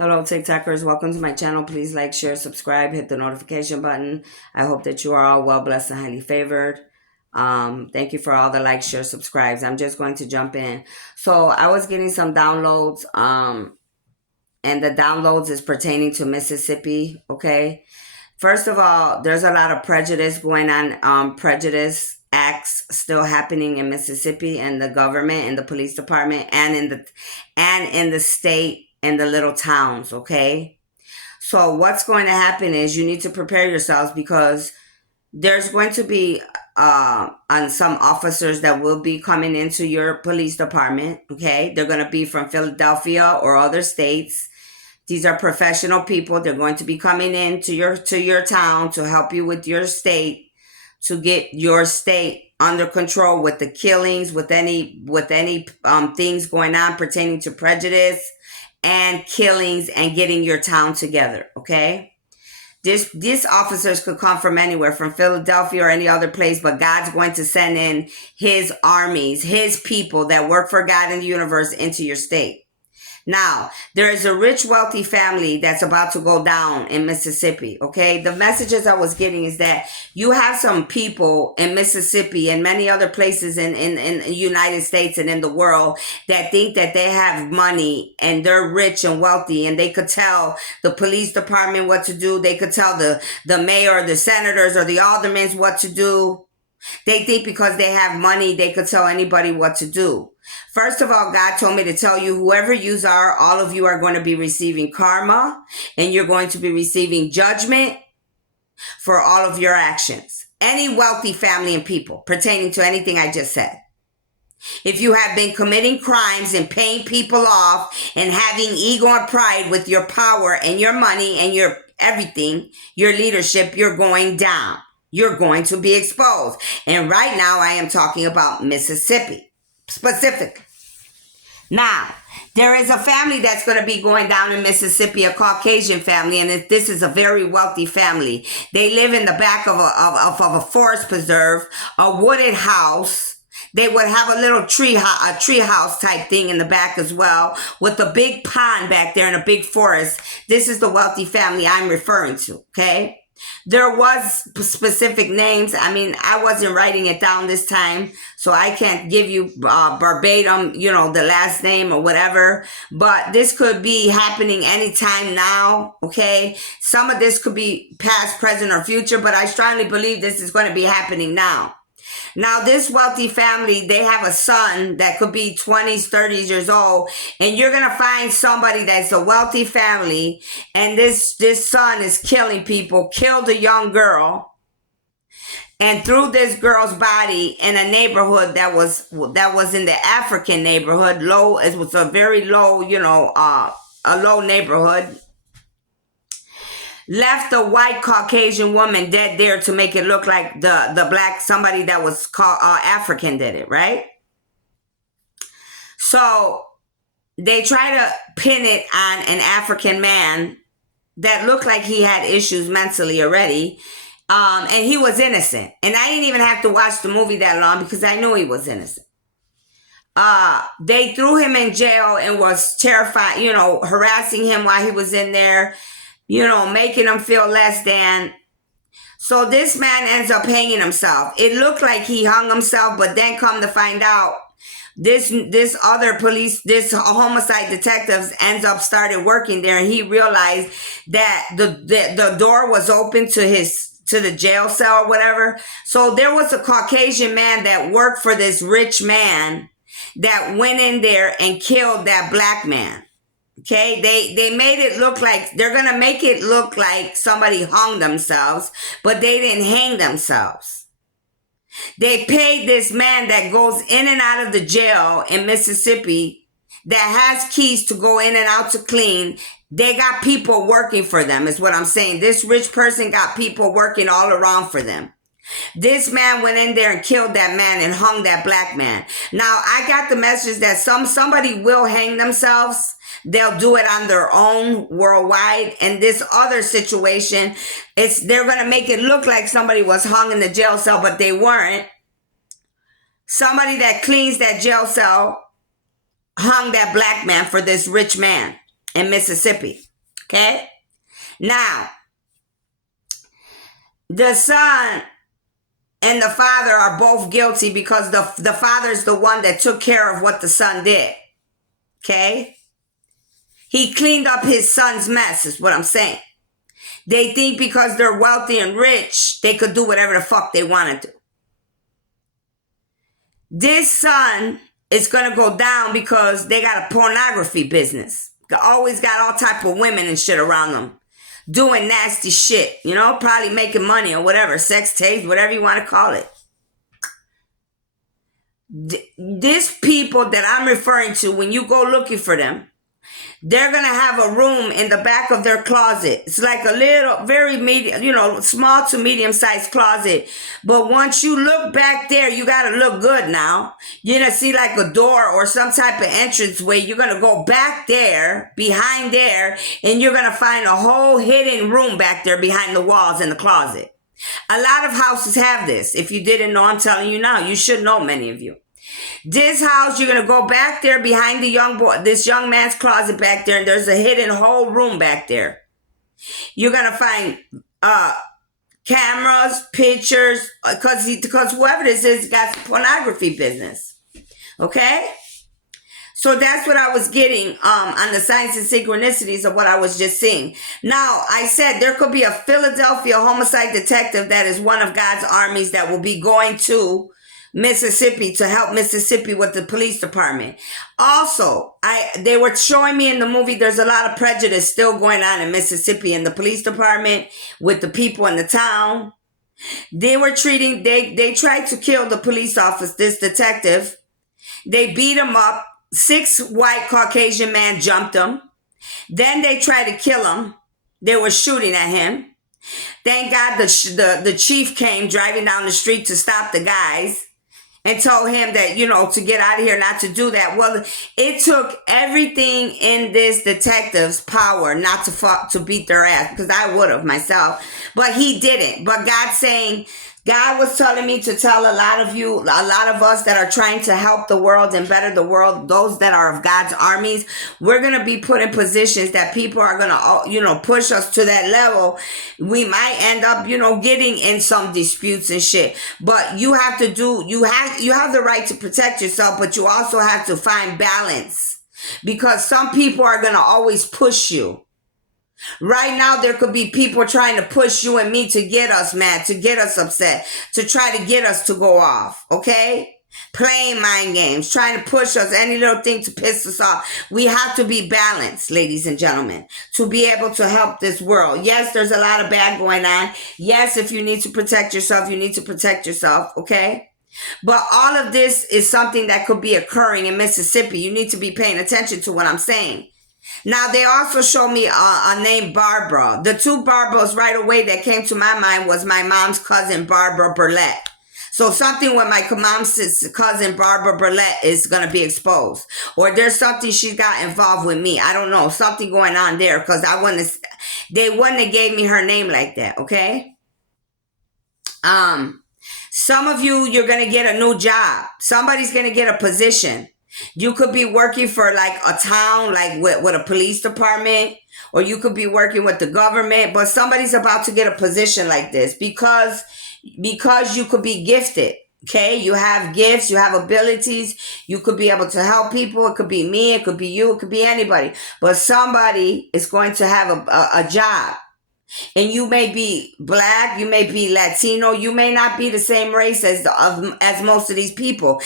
Hello, TikTokers. Welcome to my channel. Please like, share, subscribe, hit the notification button. I hope that you are all well blessed and highly favored. Thank you for all the likes, share, subscribes. I'm just going to jump in. So I was getting some downloads, and the downloads is pertaining to Mississippi. Okay. First of all, there's a lot of prejudice going on, prejudice acts still happening in Mississippi and the government and the police department and in the state and the little towns, okay? So what's going to happen is you need to prepare yourselves because there's going to be on some officers that will be coming into your police department, okay? They're going to be from Philadelphia or other states. These are professional people. They're going to be coming into your town to help you with your state, to get your state under control with the killings, with any things going on pertaining to prejudice and killings, and getting your town together. Okay. These officers could come from anywhere, from Philadelphia or any other place, but God's going to send in his armies, his people that work for God in the universe into your state. Now, there is a rich, wealthy family that's about to go down in Mississippi, okay? The messages I was getting is that you have some people in Mississippi and many other places in the United States and in the world that think that they have money and they're rich and wealthy and they could tell the police department what to do. They could tell the mayor, the senators, or the aldermen what to do. They think because they have money, they could tell anybody what to do. First of all, God told me to tell you, whoever you are, all of you are going to be receiving karma, and you're going to be receiving judgment for all of your actions. Any wealthy family and people pertaining to anything I just said. If you have been committing crimes and paying people off and having ego and pride with your power and your money and your everything, your leadership, you're going down. You're going to be exposed. And right now I am talking about Mississippi specifically. Now, there is a family that's going to be going down in Mississippi, a Caucasian family, and this is a very wealthy family. They live in the back of a forest preserve, a wooded house. They would have a little tree house type thing in the back as well, with a big pond back there and a big forest. This is the wealthy family I'm referring to, okay? There was specific names. I mean, I wasn't writing it down this time, so I can't give you verbatim, the last name or whatever. But this could be happening anytime now, okay? Some of this could be past, present, or future, but I strongly believe this is going to be happening now. Now, this wealthy family, they have a son that could be 20s, 30s years old, and you're going to find somebody that's a wealthy family, and this son is killing people, killed a young girl, and threw this girl's body in a neighborhood that was in the African neighborhood. Low, it was a very low, a low neighborhood. Left a white Caucasian woman dead there to make it look like the black, somebody that was African did it, right? So they try to pin it on an African man that looked like he had issues mentally already, and he was innocent. And I didn't even have to watch the movie that long because I knew he was innocent. They threw him in jail and was terrified, harassing him while he was in there, making him feel less than. So this man ends up hanging himself. It looked like he hung himself, but then come to find out, this homicide detectives ends up started working there, and he realized that the door was open to the jail cell or whatever. So there was a Caucasian man that worked for this rich man that went in there and killed that black man. Okay, they made it look like, they're going to make it look like somebody hung themselves, but they didn't hang themselves. They paid this man that goes in and out of the jail in Mississippi, that has keys to go in and out to clean. They got people working for them, is what I'm saying. This rich person got people working all around for them. This man went in there and killed that man and hung that black man. Now, I got the message that somebody will hang themselves. They'll do it on their own worldwide. And this other situation, they're going to make it look like somebody was hung in the jail cell, but they weren't. Somebody that cleans that jail cell hung that black man for this rich man in Mississippi. Okay? Now, the son and the father are both guilty because the father is the one that took care of what the son did. Okay? He cleaned up his son's mess, is what I'm saying. They think because they're wealthy and rich, they could do whatever the fuck they wanted to. This son is going to go down because they got a pornography business. They always got all type of women and shit around them. Doing nasty shit, you know, probably making money or whatever, sex tapes, whatever you want to call it. These people that I'm referring to, when you go looking for them, they're going to have a room in the back of their closet. It's like a little, very medium, you know, small to medium sized closet. But once you look back there, you got to look good now. You're going to see like a door or some type of entrance way. You're going to go back there, behind there, and you're going to find a whole hidden room back there behind the walls in the closet. A lot of houses have this. If you didn't know, I'm telling you now. You should know, many of you. This house, you're going to go back there behind this young man's closet back there, and there's a hidden whole room back there. You're going to find cameras, pictures, because whoever this is got pornography business. Okay? So that's what I was getting on the signs and synchronicities of what I was just seeing. Now, I said there could be a Philadelphia homicide detective that is one of God's armies that will be going to Mississippi to help Mississippi with the police department. Also, they were showing me in the movie there's a lot of prejudice still going on in Mississippi in the police department with the people in the town. They tried to kill the police officer, this detective. They beat him up. 6 white Caucasian men jumped him. Then they tried to kill him. They were shooting at him. Thank God the chief came driving down the street to stop the guys and told him that, you know, to get out of here, not to do that. Well, it took everything in this detective's power not to beat their ass, because I would have myself, but he didn't. But God was telling me to tell a lot of us that are trying to help the world and better the world, those that are of God's armies, we're going to be put in positions that people are going to, you know, push us to that level. We might end up, you know, getting in some disputes and shit. But you have the right to protect yourself, but you also have to find balance, because some people are going to always push you. Right now, there could be people trying to push you and me to get us mad, to get us upset, to try to get us to go off, okay? Playing mind games, trying to push us, any little thing to piss us off. We have to be balanced, ladies and gentlemen, to be able to help this world. Yes, there's a lot of bad going on. Yes, if you need to protect yourself, you need to protect yourself, okay? But all of this is something that could be occurring in Mississippi. You need to be paying attention to what I'm saying. Now, they also showed me a name, Barbara. The 2 Barbaras right away that came to my mind was my mom's cousin, Barbara Burlett. So something with my mom's cousin, Barbara Burlett, is going to be exposed. Or there's something she got involved with me. I don't know. Something going on there, because they wouldn't have gave me her name like that, okay? Some of you're going to get a new job. Somebody's going to get a position. You could be working for like a town, like with a police department, or you could be working with the government, but somebody's about to get a position like this because you could be gifted. Okay, you have gifts, you have abilities, you could be able to help people. It could be me, it could be you, it could be anybody, but somebody is going to have a job. And you may be black, you may be Latino, you may not be the same race as most of these people.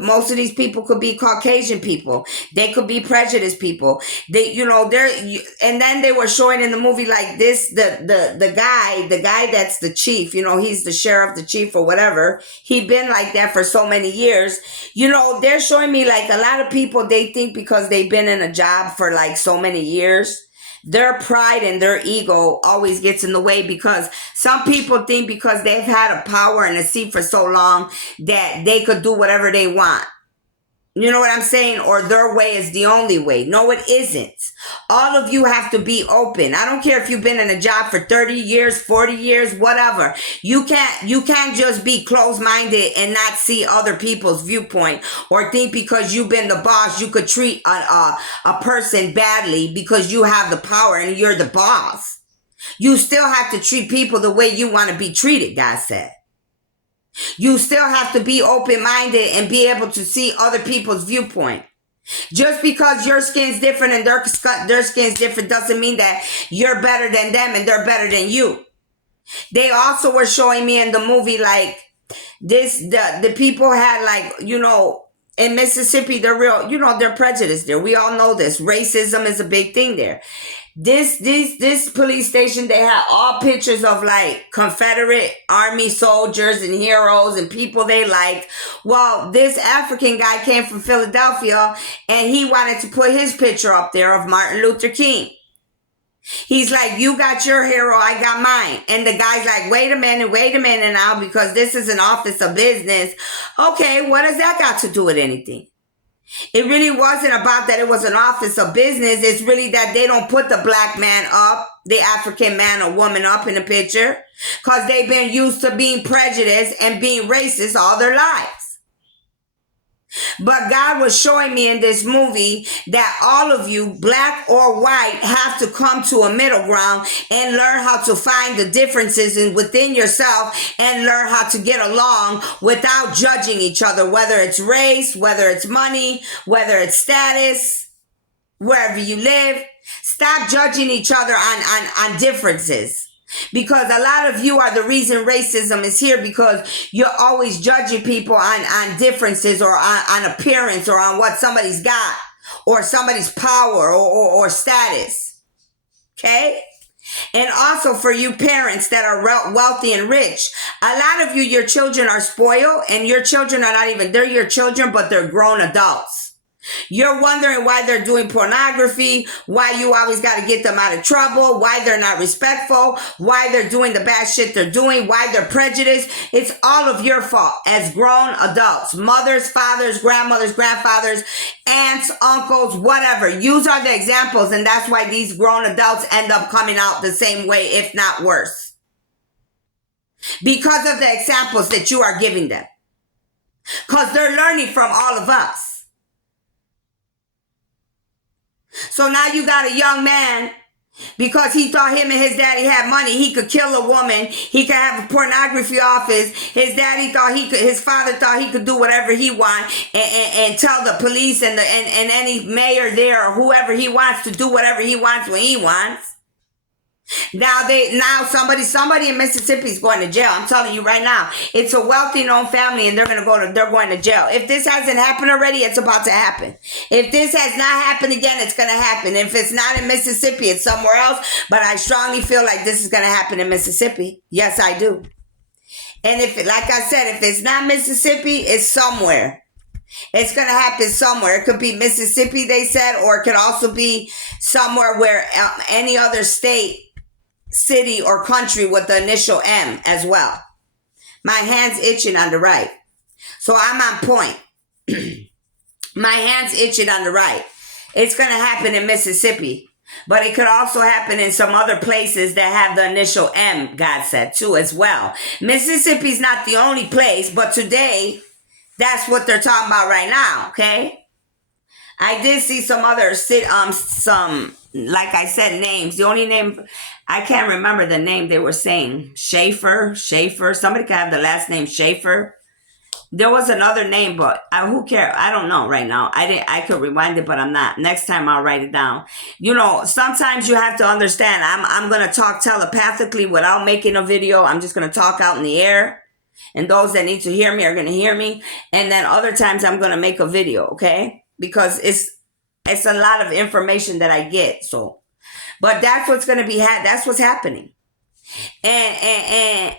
Most of these people could be Caucasian people. They could be prejudiced people. And then they were showing in the movie like this, the guy that's the chief, you know, he's the sheriff, the chief or whatever. He'd been like that for so many years. You know, they're showing me like a lot of people, they think because they've been in a job for like so many years, their pride and their ego always gets in the way, because some people think because they've had a power and a seat for so long that they could do whatever they want. You know what I'm saying? Or their way is the only way. No, it isn't. All of you have to be open. I don't care if you've been in a job for 30 years, 40 years, whatever. You can't just be closed-minded and not see other people's viewpoint, or think because you've been the boss you could treat a person badly because you have the power and you're the boss. You still have to treat people the way you want to be treated, God said. You still have to be open-minded and be able to see other people's viewpoint. Just because your skin's different and their skin's different doesn't mean that you're better than them and they're better than you. They also were showing me in the movie, like, the people had, like, in Mississippi, they're real, they're prejudiced there. We all know this. Racism is a big thing there. This police station, they had all pictures of, like, Confederate Army soldiers and heroes and people they liked. Well, this African guy came from Philadelphia and he wanted to put his picture up there of Martin Luther King. He's like, you got your hero, I got mine. And the guy's like, wait a minute now, because this is an office of business. Okay, what does that got to do with anything? It really wasn't about that it was an office of business. It's really that they don't put the black man up, the African man or woman up in the picture, because they've been used to being prejudiced and being racist all their lives. But God was showing me in this movie that all of you, black or white, have to come to a middle ground and learn how to find the differences within yourself and learn how to get along without judging each other, whether it's race, whether it's money, whether it's status, wherever you live. Stop judging each other on differences. Because a lot of you are the reason racism is here, because you're always judging people on differences or on appearance or on what somebody's got or somebody's power or status. Okay? And also for you parents that are wealthy and rich, a lot of you, your children are spoiled, and your children are not even, they're your children, but they're grown adults. You're wondering why they're doing pornography, why you always got to get them out of trouble, why they're not respectful, why they're doing the bad shit they're doing, why they're prejudiced. It's all of your fault as grown adults, mothers, fathers, grandmothers, grandfathers, aunts, uncles, whatever. Yous are the examples, and that's why these grown adults end up coming out the same way, if not worse. Because of the examples that you are giving them. Because they're learning from all of us. So now you got a young man, because he thought him and his daddy had money, he could kill a woman, he could have a pornography office. His daddy thought he could, his father thought he could do whatever he wants and tell the police and any mayor there or whoever he wants to do whatever he wants when he wants. Now somebody in Mississippi is going to jail. I'm telling you right now, it's a wealthy known family, and they're going to jail. If this hasn't happened already, it's about to happen. If this has not happened again, it's going to happen. If it's not in Mississippi, it's somewhere else. But I strongly feel like this is going to happen in Mississippi. Yes, I do. And like I said, if it's not Mississippi, it's somewhere. It's going to happen somewhere. It could be Mississippi, they said, or it could also be somewhere where any other state, city, or country with the initial M as well. My hand's itching on the right. So I'm on point. My hand's itching on the right. It's going to happen in Mississippi. But it could also happen in some other places that have the initial M, God said, too, as well. Mississippi's not the only place, but today, that's what they're talking about right now, okay? I did see some other, like I said, names. The only name, I can't remember the name they were saying. Schaefer. Somebody could have the last name Schaefer. There was another name, but who cares? I don't know right now. I could rewind it, but I'm not. Next time I'll write it down. Sometimes you have to understand. I'm going to talk telepathically without making a video. I'm just going to talk out in the air. And those that need to hear me are going to hear me. And then other times I'm going to make a video, okay? Because it's a lot of information that I get. So, but that's what's going to be, that's what's happening. And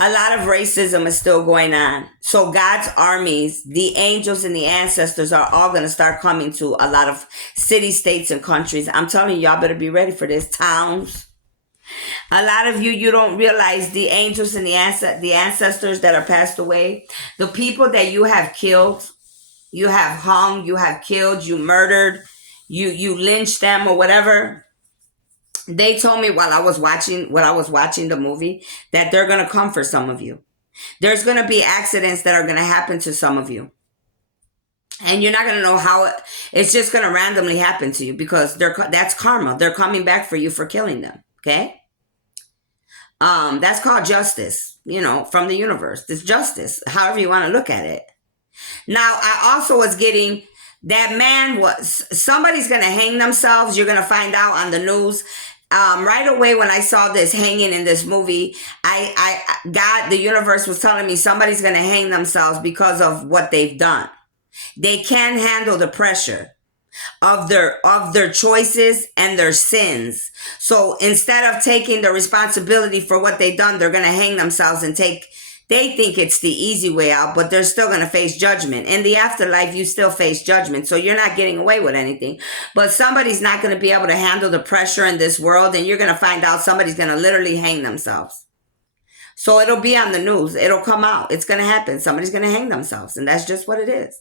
a lot of racism is still going on. So God's armies, the angels and the ancestors are all going to start coming to a lot of city, states, and countries. I'm telling you, y'all better be ready for this. Towns. A lot of you, you don't realize the angels and the ancestors that are passed away, the people that you have killed, you have hung, you have killed, you murdered, you lynched them or whatever. They told me while I was watching the movie that they're gonna come for some of you. There's gonna be accidents that are gonna happen to some of you, and you're not gonna know how it's just gonna randomly happen to you because that's karma. They're coming back for you for killing them. Okay. That's called justice, from the universe. It's justice, however you want to look at it. Now, I also was getting that somebody's going to hang themselves. You're going to find out on the news. Right away when I saw this hanging in this movie, God, the universe was telling me somebody's going to hang themselves because of what they've done. They can't handle the pressure of their choices and their sins. So instead of taking the responsibility for what they've done, they're going to hang themselves they think it's the easy way out, but they're still going to face judgment. In the afterlife, you still face judgment. So you're not getting away with anything, but somebody's not going to be able to handle the pressure in this world. And you're going to find out somebody's going to literally hang themselves. So it'll be on the news. It'll come out. It's going to happen. Somebody's going to hang themselves. And that's just what it is.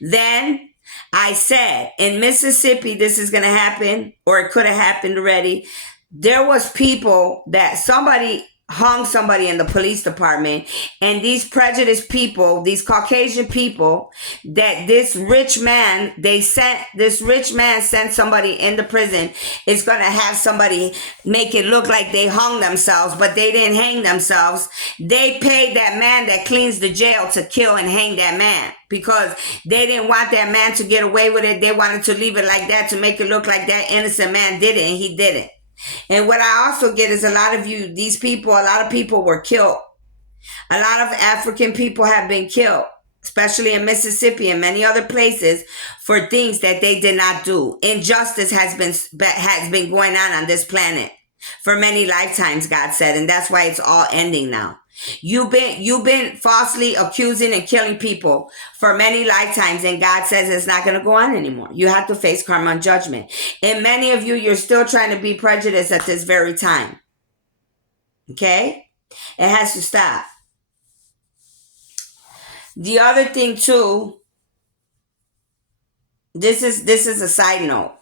Then I said, in Mississippi, this is going to happen, or it could have happened already. There was people that somebody hung somebody in the police department, and these prejudiced people, these Caucasian people, that this rich man sent somebody in the prison, is going to have somebody make it look like they hung themselves, but they didn't hang themselves. They paid that man that cleans the jail to kill and hang that man because they didn't want that man to get away with it. They wanted to leave it like that to make it look like that innocent man did it, and he didn't. And what I also get is a lot of people were killed. A lot of African people have been killed, especially in Mississippi and many other places, for things that they did not do. Injustice has been going on this planet for many lifetimes, God said, and that's why it's all ending now. You've been falsely accusing and killing people for many lifetimes, and God says it's not going to go on anymore. You have to face karma and judgment. And many of you, you're still trying to be prejudiced at this very time. Okay? It has to stop. The other thing too, this is a side note.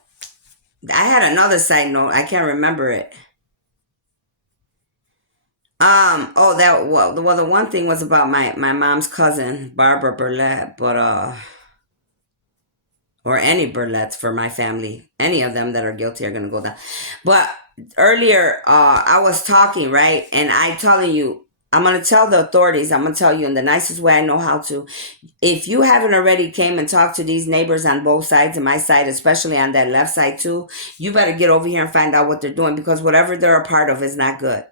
I had another side note. I can't remember it. The one thing was about my mom's cousin, Barbara Burlett, or any Burletts for my family. Any of them that are guilty are going to go down. But earlier, I was talking, right? And I telling you, I'm going to tell the authorities, I'm going to tell you in the nicest way I know how to. If you haven't already came and talked to these neighbors on both sides, and my side, especially on that left side too, you better get over here and find out what they're doing, because whatever they're a part of is not good.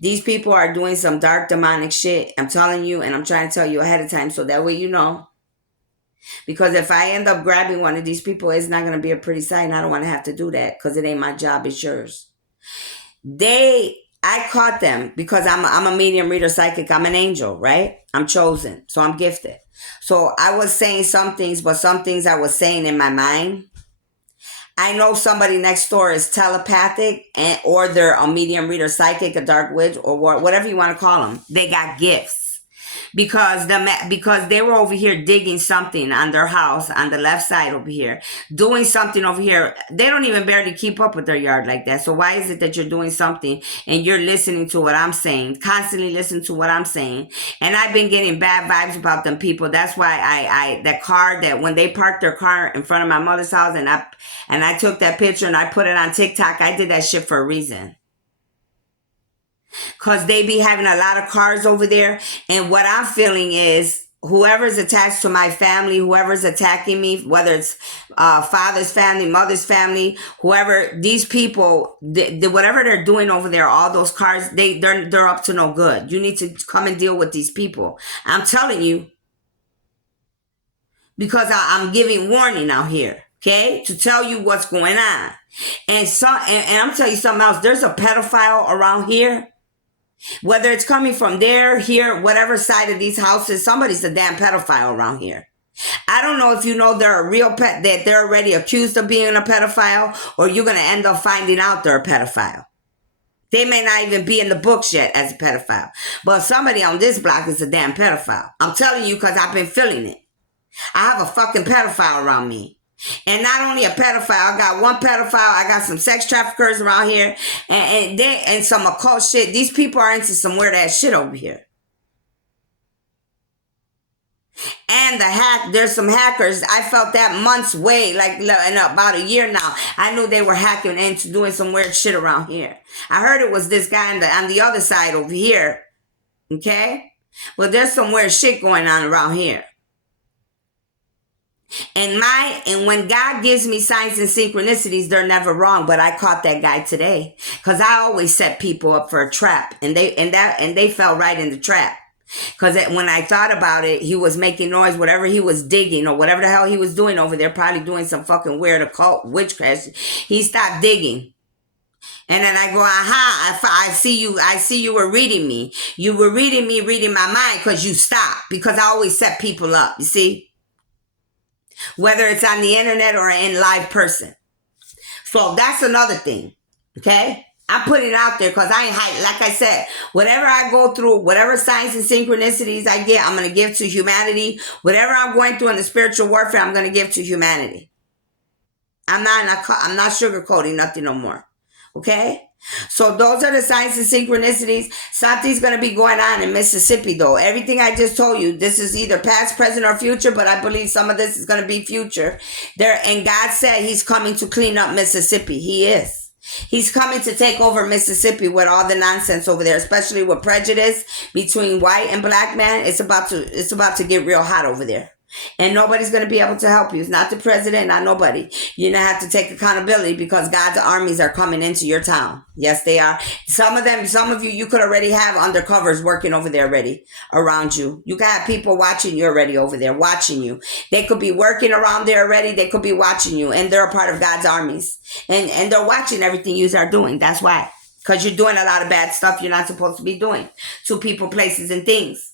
These people are doing some dark demonic shit. I'm telling you, and I'm trying to tell you ahead of time so that way you know. Because if I end up grabbing one of these people, it's not going to be a pretty sight, and I don't want to have to do that because it ain't my job, it's yours. I caught them because I'm a medium reader psychic. I'm an angel, right? I'm chosen, so I'm gifted. So I was saying some things, but some things I was saying in my mind. I know somebody next door is telepathic, or they're a medium reader psychic, a dark witch, or whatever you want to call them. They got gifts. Because they were over here digging something on their house on the left side over here, doing something over here. They don't even barely keep up with their yard like that. So why is it that you're doing something and you're listening to what I'm saying, constantly listen to what I'm saying? And I've been getting bad vibes about them people. That's why that when they parked their car in front of my mother's house, and I took that picture and I put it on TikTok. I did that shit for a reason. Because they be having a lot of cars over there. And what I'm feeling is whoever's attached to my family, whoever's attacking me, whether it's father's family, mother's family, whoever, these people, whatever they're doing over there, all those cars, they're up to no good. You need to come and deal with these people. I'm telling you. Because I'm giving warning out here. Okay? To tell you what's going on. And I'm telling you something else. There's a pedophile around here. Whether it's coming from there, here, whatever side of these houses, somebody's a damn pedophile around here. I don't know if you know they're a real pet, that they're already accused of being a pedophile, or you're going to end up finding out they're a pedophile. They may not even be in the books yet as a pedophile. But somebody on this block is a damn pedophile. I'm telling you because I've been feeling it. I have a fucking pedophile around me. And not only a pedophile, I got one pedophile, I got some sex traffickers around here, and some occult shit. These people are into some weird ass shit over here. And there's some hackers. I felt that months way, like in about a year now. I knew they were hacking into doing some weird shit around here. I heard it was this guy on the other side over here. Okay? But there's some weird shit going on around here. And when God gives me signs and synchronicities, they're never wrong. But I caught that guy today. Because I always set people up for a trap. And they fell right in the trap. Because when I thought about it, he was making noise, whatever he was digging or whatever the hell he was doing over there, probably doing some fucking weird occult witchcraft. He stopped digging. And then I go, aha, I see you were reading me. You were reading my mind because you stopped. Because I always set people up, you see? Whether it's on the internet or in live person. So that's another thing, okay? I'm putting it out there because I ain't hiding. Like I said, whatever I go through, whatever signs and synchronicities I get, I'm going to give to humanity. Whatever I'm going through in the spiritual warfare, I'm going to give to humanity. I'm not sugarcoating nothing no more. Okay? So those are the signs and synchronicities. Something's going to be going on in Mississippi, though. Everything I just told you, this is either past, present, or future, but I believe some of this is going to be future. And God said he's coming to clean up Mississippi. He is. He's coming to take over Mississippi with all the nonsense over there, especially with prejudice between white and black man. It's about to get real hot over there. And nobody's going to be able to help you. It's not the president, not nobody. You're going to have to take accountability because God's armies are coming into your town. Yes, they are. Some of you could already have undercovers working over there already around you. You got people watching you already over there, watching you. They could be working around there already. They could be watching you. And they're a part of God's armies. And they're watching everything you are doing. That's why. Because you're doing a lot of bad stuff you're not supposed to be doing to people, places, and things.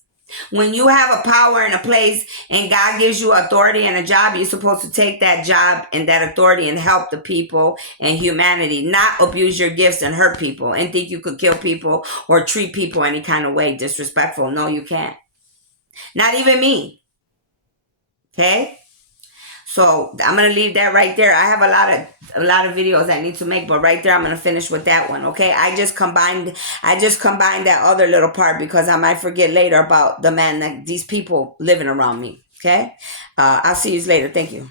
When you have a power in a place and God gives you authority and a job, you're supposed to take that job and that authority and help the people and humanity, not abuse your gifts and hurt people and think you could kill people or treat people any kind of way disrespectful. No, you can't. Not even me. Okay? So I'm going to leave that right there. I have a lot of videos I need to make, but right there I'm going to finish with that one. Okay. I just combined that other little part because I might forget later about the man that these people living around me. Okay. I'll see you later. Thank you.